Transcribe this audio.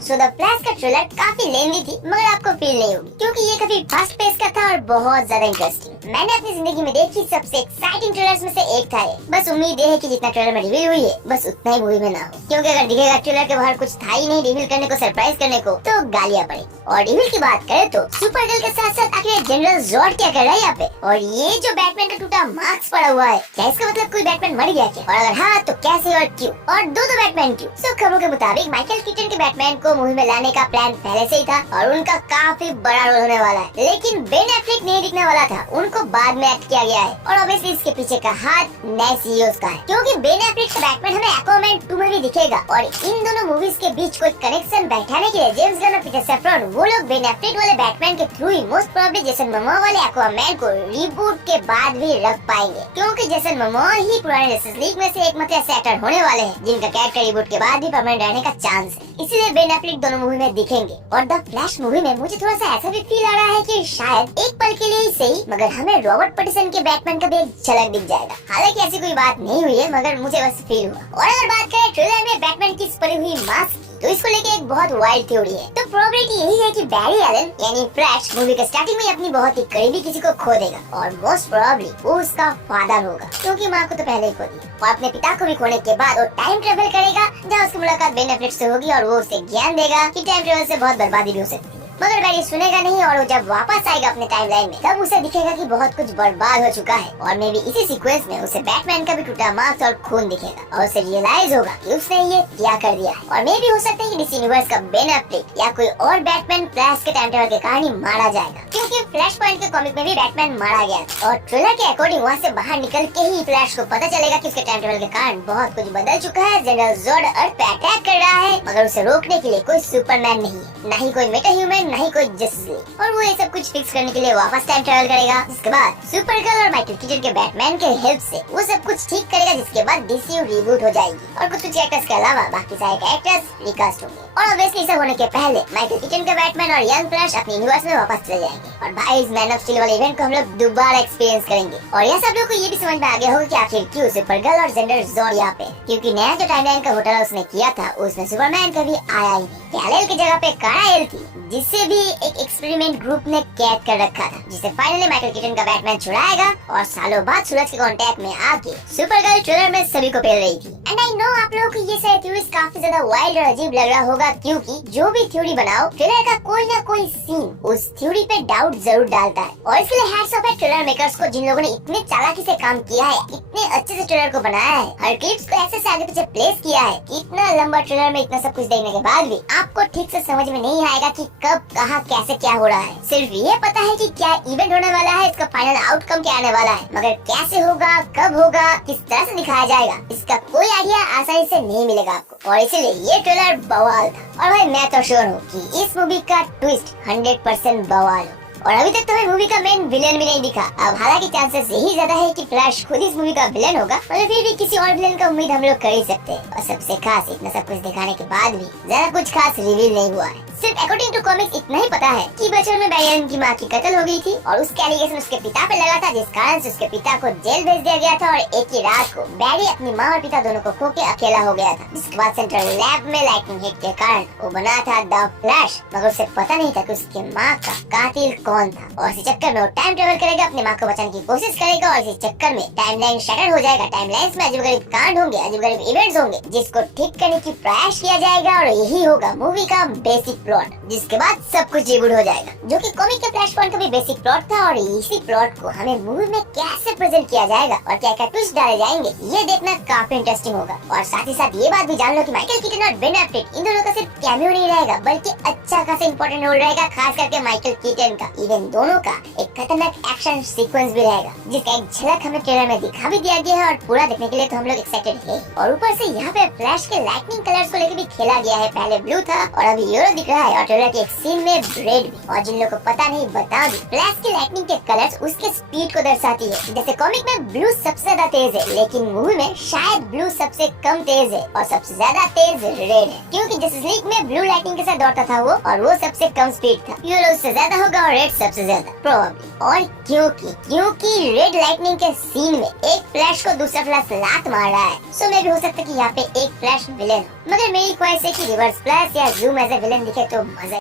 So the flash का trailer काफी लेंदी थी, मगर आपको फील नहीं होगी क्योंकि ये काफी फास्ट पेस का था और बहुत ज्यादा इंटरेस्टिंग। मैंने अपनी जिंदगी में देखी सबसे एक्साइटिंग ट्रेलर्स में से एक था ये। बस उम्मीद है कि जितना ट्रेलर में रिवील हुई है बस उतना ही मूवी में ना हो, क्योंकि अगर दिखेगा ट्रेलर के बाहर कुछ था ही नहीं रिवील करने को, सरप्राइज करने को, तो गालियां पड़े। और रिवील की बात करें तो सुपरगर्ल के साथ साथ आखिर जनरल जॉर्ड क्या कर रहा है यहाँ पे, और ये जो बैटमैन का टूटा मास्क पड़ा हुआ है, क्या इसका मतलब कोई बैटमैन मर गया क्या, और अगर हाँ तो कैसे और क्यों, और दो बैटमैन क्यों। सो खबरों के मुताबिक माइकल कीटन के बैटमैन को मूवी में लाने का प्लान पहले से ही था और उनका काफी बड़ा रोल होने वाला है, लेकिन बेन एफ्लेक नहीं दिखने वाला था, उनको बाद में एक्ट किया गया है। और ऑब्वियसली इसके पीछे का हाथ नए सीईओ का है, क्योंकि बेन एफ्लेक का बैटमैन हमें एक्वामैन 2 में भी दिखेगा। और इन दोनों मूवीज के बीच कोई कनेक्शन बैठाने के लिए जेम्स गन और पीटर सैफरन वो लोग बेन एफ्लेक वाले बैटमैन के थ्रू ही मोस्ट प्रोबेबली जेसन मोमोआ वाले एक्वामैन को रीबूट के बाद भी रख पाएंगे, क्योंकि जेसन मोमोआ ही पुराने जस्टिस लीग में से एक ऐसे एक्टर होने वाले हैं जिनका कैरेक्टर रिबूट के बाद भी परमानेंट रहने का चांस है, इसीलिए बेन एफ्लेक दोनों मूवी में दिखेंगे। और द फ्लैश मूवी में मुझे थोड़ा सा ऐसा भी फील आ रहा है कि शायद एक पल के लिए ही सही मगर हमें रॉबर्ट पैटिंसन के बैटमैन का भी एक झलक दिख जाएगा। हालांकि ऐसी कोई बात नहीं हुई है मगर मुझे बस फील हुआ। और अगर बात करें ट्रेलर में बैटमैन की पड़ी हुई मास्क की, तो इसको लेके एक बहुत वाइल्ड थ्योरी है। तो प्रोबेबिलिटी यही है कि बैरी एलन यानी फ्लैश मूवी के स्टार्टिंग में अपनी बहुत ही करीबी किसी को खो देगा और मोस्ट प्रोबेबली वो उसका फादर होगा, क्योंकि माँ को तो पहले ही खो दी, और अपने पिता को भी खोने के बाद वो टाइम ट्रेवल करेगा जहाँ उसकी मुलाकात बेन एफ्लेक से होगी और वो उसे ज्ञान देगा कि टाइम ट्रेवल से बहुत बर्बादी भी हो सकती है। मगर बैरी सुनेगा नहीं और वो जब वापस आएगा अपने टाइमलाइन में तब उसे दिखेगा कि बहुत कुछ बर्बाद हो चुका है, और मे भी इसी सीक्वेंस में उसे बैटमैन का भी टूटा मास्क और खून दिखेगा और उसे रियलाइज होगा कि उसने ये क्या कर दिया है। और मे भी हो सकता है कि डीसी यूनिवर्स का बेन एफ्लेक या कोई और बैटमैन फ्लैश के टाइम ट्रेवल के कारण ही मारा जाएगा, क्योंकि फ्लैश पॉइंट के कॉमिक में भी बैटमैन मारा गया था। और ट्रेलर के अकॉर्डिंग वहाँ से बाहर निकल के ही फ्लैश को पता चलेगा कि उसके टाइम ट्रेवल के कारण बहुत कुछ बदल चुका है। जनरल जॉर्ड अर्थ पे अटैक कर रहा है मगर उसे रोकने के लिए कोई सुपरमैन नहीं है, न ही कोई मेटा ह्यूमन, न ही कोई जस्टिस, और वो ये सब कुछ फिक्स करने के लिए वापस टाइम ट्रैवल करेगा। जिसके बाद सुपरगर्ल और माइकल कीटन के बैटमैन के हेल्प से वो सब कुछ ठीक करेगा, जिसके बाद डीसीयू रिबूट हो जाएगी और कुछ कैरेक्टर्स के अलावा बाकी सारे कैरेक्टर्स रिकास्ट होंगे। और ऑब्वियसली सब होने के पहले माइकल कीटन का बैटमैन और यंग फ्लैश अपने यूनिवर्स में वापस चले जाएंगे और भाई इस मैन ऑफ स्टील वाले इवेंट को हम लोग दोबारा एक्सपीरियंस करेंगे। और यह सब लोग को ये भी समझ में आ गया होगा कि आखिर क्यों सुपरगर्ल और जनरल जॉर्ड यहाँ पे, क्योंकि नया जो टाइमलाइन का होटल उसने किया था उसमें सुपरमैन कभी आया ही नहीं। कैल-एल की जगह पे कारा-एल थी, जिससे भी एक एक्सपेरिमेंट ग्रुप ने कैद कर रखा था, जिसे फाइनली माइकल कीटन का बैटमैन छुड़ाएगा और सालों बाद सूरज के कांटेक्ट में आके सुपरगर्ल ट्रेलर में सभी को पेल रही थी। एंड आई नो आप लोगों को ये सारी थ्योरीज काफी ज्यादा वाइल्ड और अजीब लग रहा होगा, क्योंकि जो भी थ्योरी बनाओ ट्रेलर का कोई ना कोई सीन उस थ्योरी पे डाउट जरूर डालता है। और इसके लिए हैट्स ऑफ है ट्रेलर मेकर्स को, जिन लोगों ने इतने चालाकी से काम किया है, इतने अच्छे से ट्रेलर को बनाया है, हर क्लिप्स को ऐसे से आगे पीछे प्लेस किया है कि इतना लंबा ट्रेलर में इतना सब कुछ देखने के बाद भी आपको ठीक से समझ में नहीं आएगा कि कब कहाँ कैसे क्या हो रहा है। सिर्फ ये पता है कि क्या इवेंट होने वाला है, इसका फाइनल आउटकम क्या आने वाला है, मगर कैसे होगा, कब होगा, किस तरह से दिखाया जाएगा, इसका कोई आइडिया आसानी से नहीं मिलेगा आपको। और इसीलिए ये ट्रेलर बवाल था। और भाई मैं तो श्योर हूँ कि इस मूवी का ट्विस्ट 100% बवाल हो। और अभी तक तो हमें मूवी का मेन विलेन भी नहीं दिखा। अब हालांकि चांसेस यही ज्यादा है कि फ्लैश खुद इस मूवी का विलेन होगा, मगर फिर भी किसी और विलेन का उम्मीद हम लोग कर ही सकते हैं। और सबसे खास इतना सब कुछ दिखाने के बाद भी ज्यादा कुछ खास रिवील नहीं हुआ है। सिर्फ अकॉर्डिंग टू कॉमिक्स इतना ही पता है कि बचपन में बैरी एलन की माँ की कत्ल हो गई थी और उसका एलिगेशन उसके पिता पे लगा था, जिस कारण से उसके पिता को जेल भेज दिया गया था। और एक ही रात को बैरी अपनी माँ और पिता दोनों को खो के अकेला हो गया था, जिसके बाद सेंट्रल लैब में लाइटनिंग हिट के कारण वो बना था द फ्लैश, मगर उसे पता नहीं था कि उसकी माँ का कातिल कौन था। और इसी चक्कर में वो टाइम ट्रेवल करेगा, अपनी माँ को बचाने की कोशिश करेगा, और इसी चक्कर में टाइमलाइन शटर हो जाएगा। टाइमलाइंस में अजीबोगरीब कांड होंगे, अजीबोगरीब इवेंट्स होंगे, जिसको ठीक करने की प्रयास किया जाएगा। और यही होगा मूवी का बेसिक प्लॉट, जिसके बाद सब कुछ रिबूट हो जाएगा, जो कि कॉमिक के फ्लैश पॉइंट का भी बेसिक प्लॉट था। और इसी प्लॉट को हमें मूवी में कैसे प्रेजेंट किया जाएगा और क्या क्या ट्विस्ट डाले जाएंगे, ये देखना काफी इंटरेस्टिंग होगा। और साथ ही साथ ये बात भी जान लो कि माइकल कीटन और बेन एफ्लेक इन दोनों का सिर्फ कैमियो नहीं रहेगा, बल्कि अच्छा खासा इंपॉर्टेंट रोल रहेगा, खास करके माइकल कीटन का। इवन दोनों का एक खतरनाक एक्शन सीक्वेंस भी रहेगा, जिसका एक झलक हमें ट्रेलर में दिखा भी दिया गया है। और पूरा देखने के लिए तो हम लोग एक्साइटेड हैं। और ऊपर से यहाँ पे फ्लैश के लाइटनिंग कलर्स को लेकर भी खेला गया है, पहले ब्लू था और अभी येलो दिख रहा है। और ट्रेलर के एक सीन में रेड भी। और जिन लोगों को पता नहीं बता दी, फ्लैश की लाइटनिंग के कलर्स उसके स्पीड को दर्शाती है। जैसे कॉमिक में ब्लू सबसे ज्यादा तेज है, लेकिन मूवी में शायद ब्लू सबसे कम तेज है और सबसे ज्यादा तेज रेड है, क्योंकि जस्टिस लीग में में ब्लू लाइटिंग के साथ दौड़ता था वो, और वो सबसे कम स्पीड था। येलो उससे ज्यादा होगा और रेड सबसे ज्यादा प्रोबेबली। और क्योंकि रेड लाइटनिंग के सीन में एक फ्लैश को दूसरा फ्लैश लात मार रहा है, सो मे भी हो सकता है कि यहाँ पे एक फ्लैश विलेन हो। मगर मेरी ख्वाहिश है कि रिवर्स फ्लैश या जूम एज ए विलेन दिखे तो मजा